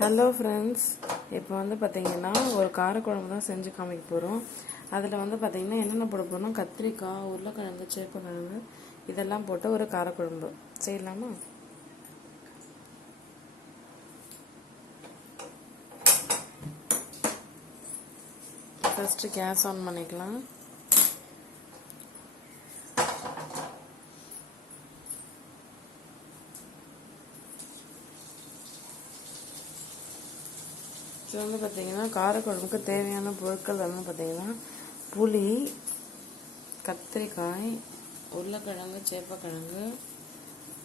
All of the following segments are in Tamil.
ஹலோ ஃப்ரெண்ட்ஸ், இப்போ வந்து பார்த்தீங்கன்னா ஒரு காரக்குழம்பு தான் செஞ்சு காமிக்க போகிறோம். அதில் வந்து பார்த்தீங்கன்னா என்னென்ன போட போகிறோம், கத்திரிக்காய், உருளைக்கிழங்கு, சேப்பக்கிழங்கு இதெல்லாம் போட்டு ஒரு காரக்குழம்பு செய்யலாமா? ஃபஸ்ட்டு கேஸ் ஆன் பண்ணிக்கலாம். இது வந்து பார்த்தீங்கன்னா காரக்குழம்புக்கு தேவையான பொருட்கள் வந்து பார்த்தீங்கன்னா புளி, கத்திரிக்காய், உருளைக்கிழங்கு, சேப்பக்கிழங்கு,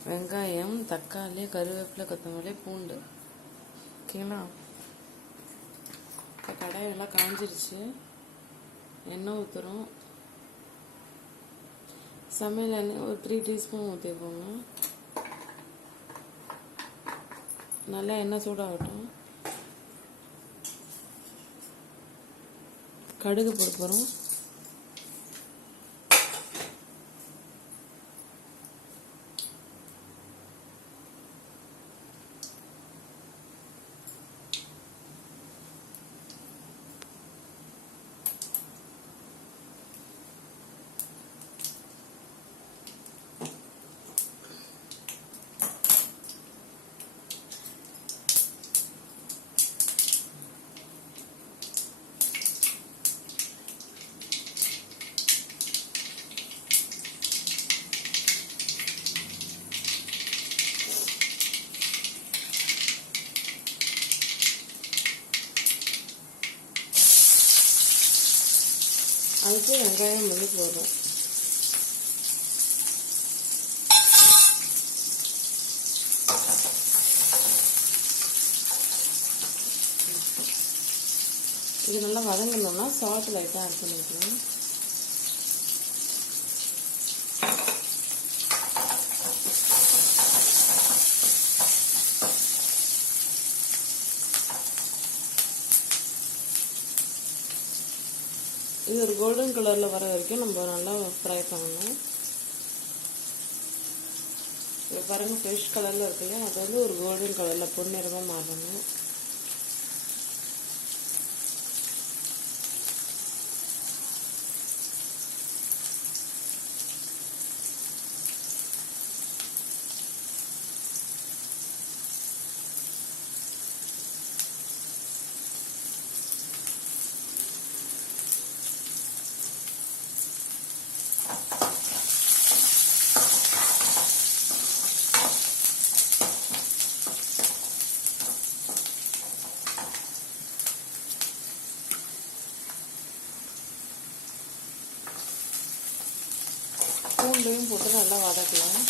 வெங்காயம், தக்காளி, கருவேப்பிலை, கொத்தமல்லி, பூண்டு. ஓகேங்களா? இப்போ கடாயெல்லாம் காஞ்சிருச்சு. எண்ணெய் ஊற்றுறோம். சமையல் எண்ணெய் ஒரு 3 டீஸ்பூன் ஊற்றிப்போங்க. நல்லா எண்ணெய் சூடாகட்டும். கடுகு போட போகிறோம். அதுக்கு வெங்காயம் வந்து போதும். இது நல்லா வதங்கணும்னா சால்ட் லைட்டாக ஆட் பண்ணிக்கலாம். இது ஒரு கோல்டன் கலரில் வர வரைக்கும் நம்ம நல்லா ஃப்ரை பண்ணணும். இப்போ பாருங்கள், ஃப்ரெஷ் கலரில் இருக்கு இல்லையா, அது வந்து ஒரு கோல்டன் கலரில் பொன்னிறமாக மாறணும். பூண்டையும் போட்டு நல்லா வதக்கலாம்.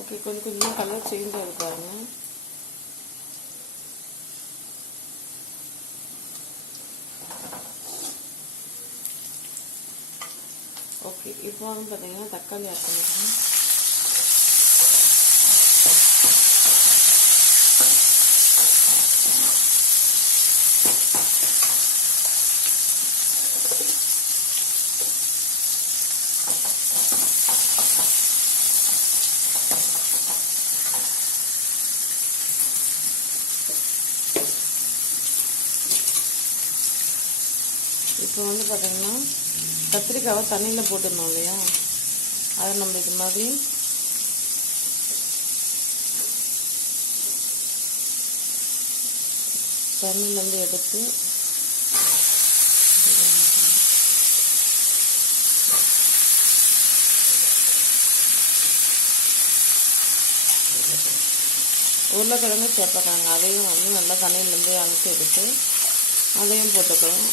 ஓகே, கொஞ்சம் கொஞ்சமாக கலர் சேஞ்ச் ஆகுது பாருங்க. ஓகே, இப்போ வந்து பார்த்தீங்கன்னா தக்காளி ஆட் பண்ணிக்கலாம். இப்போ வந்து பார்த்தீங்கன்னா கத்திரிக்காவை தண்ணியில் போட்டுருந்தோம் இல்லையா, அதை நம்ம இது மாதிரி தண்ணியிலேருந்து எடுத்து உருளைக்கிழங்கு சேப்பக்கிழங்கு அதையும் வந்து நல்லா தண்ணியிலேருந்து அலசி எடுத்து அதையும் போட்டுக்கலாம்.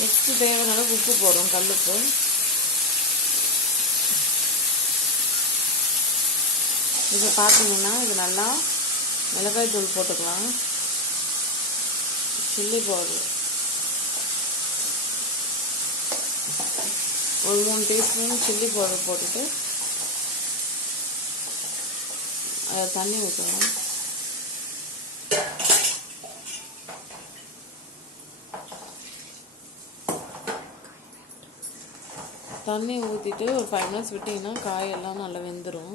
நெக்ஸ்ட்டு தேவையான உப்பு போடுறோம், கல்லுப்பு. இப்போ பார்த்தீங்கன்னா இது நல்லா மிளகாய் தூள் போட்டுக்கலாம், சில்லி பவுடர் ஒரு 3 டீஸ்பூன் சில்லி பவுடர் போட்டுட்டு அதை தண்ணி ஊற்றலாம். தண்ணி ஊற்றிட்டு ஒரு 5 மினிட்ஸ் விட்டிங்கன்னா காயெல்லாம் நல்லா வெந்துடும்.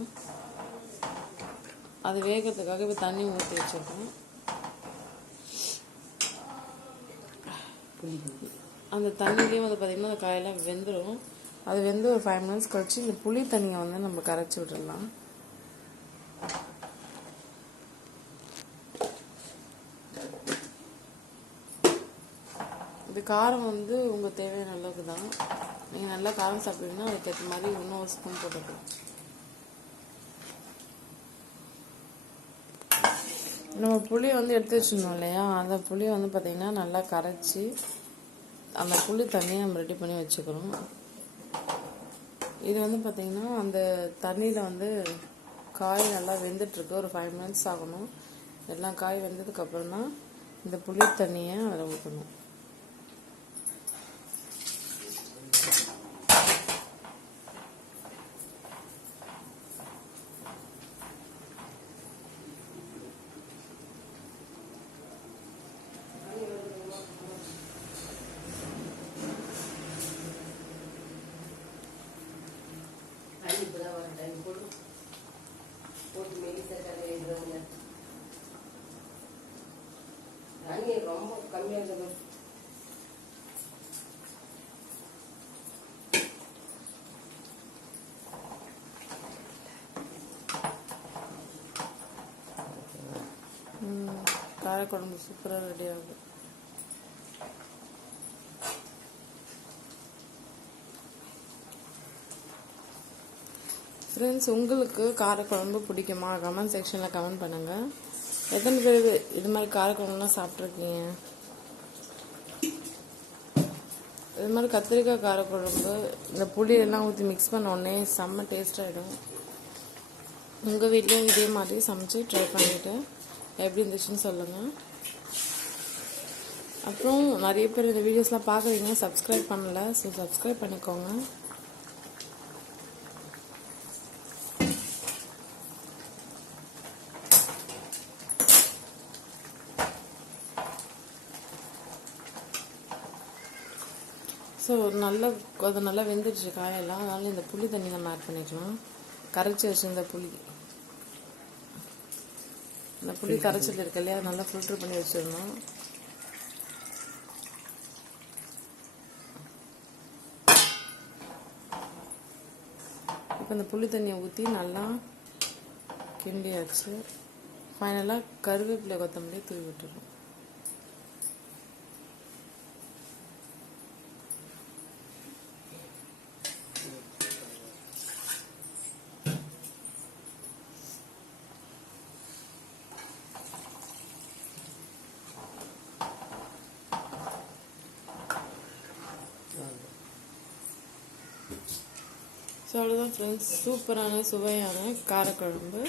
அது வேகிறதுக்காக இப்போ தண்ணி ஊற்றி வச்சுருக்கோம். அந்த தண்ணிலேயே வந்து பார்த்திங்கன்னா அந்த காயெல்லாம் வெந்துடும். அது வெந்து ஒரு 5 மினிட்ஸ் கழிச்சு இந்த புளி தண்ணியை வந்து நம்ம கரைச்சி விட்டுடலாம். இது காரம் வந்து உங்கள் தேவையான அளவுக்கு தான். நீங்கள் நல்லா காரம் சாப்பிட்டீங்கன்னா அதுக்கேற்ற மாதிரி இன்னும் ஒரு ஸ்பூன் போட்டுக்கலாம். நம்ம புளியை வந்து எடுத்து வச்சுருந்தோம் இல்லையா, அந்த புளியை வந்து பார்த்திங்கன்னா நல்லா கரைச்சி அந்த புளி தண்ணியை நம்ம ரெடி பண்ணி வச்சுக்கிறோம். இது வந்து பார்த்திங்கன்னா அந்த தண்ணியில் வந்து காய் நல்லா வெந்துட்டுருக்கு. ஒரு 5 மினிட்ஸ் ஆகணும். எல்லாம் காய் வெந்ததுக்கப்புறம் தான் இந்த புளி தண்ணியை அதில் ஊற்றணும். ரொம்ப கம்மியாக இருந்தது. காரக்குழம்பு சூப்பராக ரெடி ஆகுது. ஃப்ரெண்ட்ஸ், உங்களுக்கு காரக்குழம்பு பிடிக்குமா? கமெண்ட் செக்ஷனில் கமெண்ட் பண்ணுங்கள். எத்தனை பேர் இது மாதிரி காரக்குழம்புலாம் சாப்பிட்ருக்கீங்க? இது மாதிரி கத்திரிக்காய் காரக்குழம்பு இந்த புளியெல்லாம் ஊற்றி மிக்ஸ் பண்ண உடனே செம்ம டேஸ்டாகிடும். உங்கள் வீட்லேயும் இதே மாதிரி சமைச்சு ட்ரை பண்ணிவிட்டு எப்படி இருந்துச்சுன்னு சொல்லுங்கள். அப்புறம் நிறைய பேர் இந்த வீடியோஸ்லாம் பார்க்குறீங்க, சப்ஸ்கிரைப் பண்ணலை. ஸோ சப்ஸ்கிரைப் பண்ணிக்கோங்க. ஸோ அது நல்லா வெந்துடுச்சு காயெல்லாம். அதனால இந்த புளி தண்ணி நம்ம ஆட் பண்ணிக்கலாம். கரைச்சி வச்சுருந்த புளி, இந்த புளி கரைச்சல் இருக்கு இல்லையா, அதை நல்லா ஃபில்ட்ரு பண்ணி வச்சிடணும். இப்போ இந்த புளி தண்ணியை ஊற்றி நல்லா கிண்டியாச்சு. ஃபைனலாக கருவேப்பிலை கொத்தமல்லி தூவி விட்டுறோம். ஸோ அவ்வளோதான் ஃப்ரெண்ட்ஸ், சூப்பரான சுவையான காரக்குழம்பு,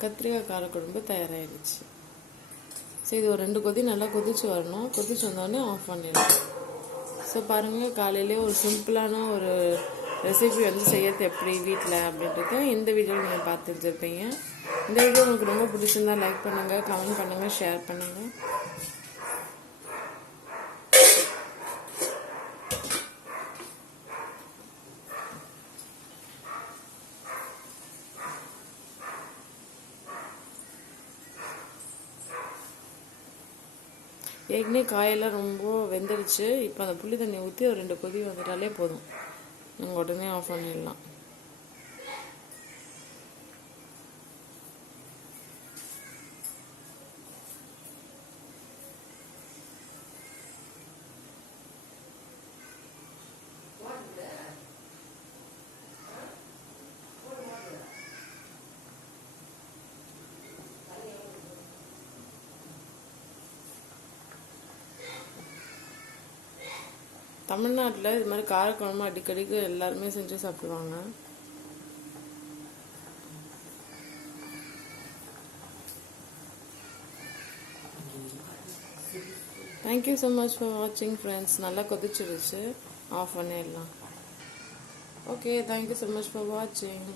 கத்திரிக்காய் காரக்குழம்பு தயாராகிடுச்சு. ஸோ இது ஒரு 2 கொதி நல்லா கொதிச்சு வரணும். கொதிச்சு வந்தோடனே ஆஃப் பண்ணிடலாம். ஸோ பாருங்கள், காலையிலே ஒரு சிம்பிளான ஒரு ரெசிபி வந்து செய்யறது எப்படி வீட்டில் அப்படின்றத இந்த வீடியோவில் நீங்கள் பார்த்து தெரிஞ்சிருப்பீங்க. இந்த வீடியோ உங்களுக்கு ரொம்ப பிடிச்சிருந்தா லைக் பண்ணுங்கள், கமெண்ட் பண்ணுங்கள், ஷேர் பண்ணுங்கள். ஏற்கனவே காயெல்லாம் ரொம்ப வெந்துடுச்சு. இப்போ அந்த புளி தண்ணி ஊற்றி ஒரு 2 கொதி வந்துட்டாலே போதும். நீங்கள் உடனே ஆஃப் பண்ணிடலாம். தமிழ்நாட்டில் இது மாதிரி காரக்குழம்பு அடிக்கடிக்கு எல்லாருமே செஞ்சு சாப்பிடுவாங்க. தேங்க்யூ ஸோ மச் ஃபார் வாட்சிங் ஃப்ரெண்ட்ஸ். நல்லா கொதிச்சிருச்சு, ஆஃப் பண்ணிடலாம். Okay, thank you so much for வாட்சிங்.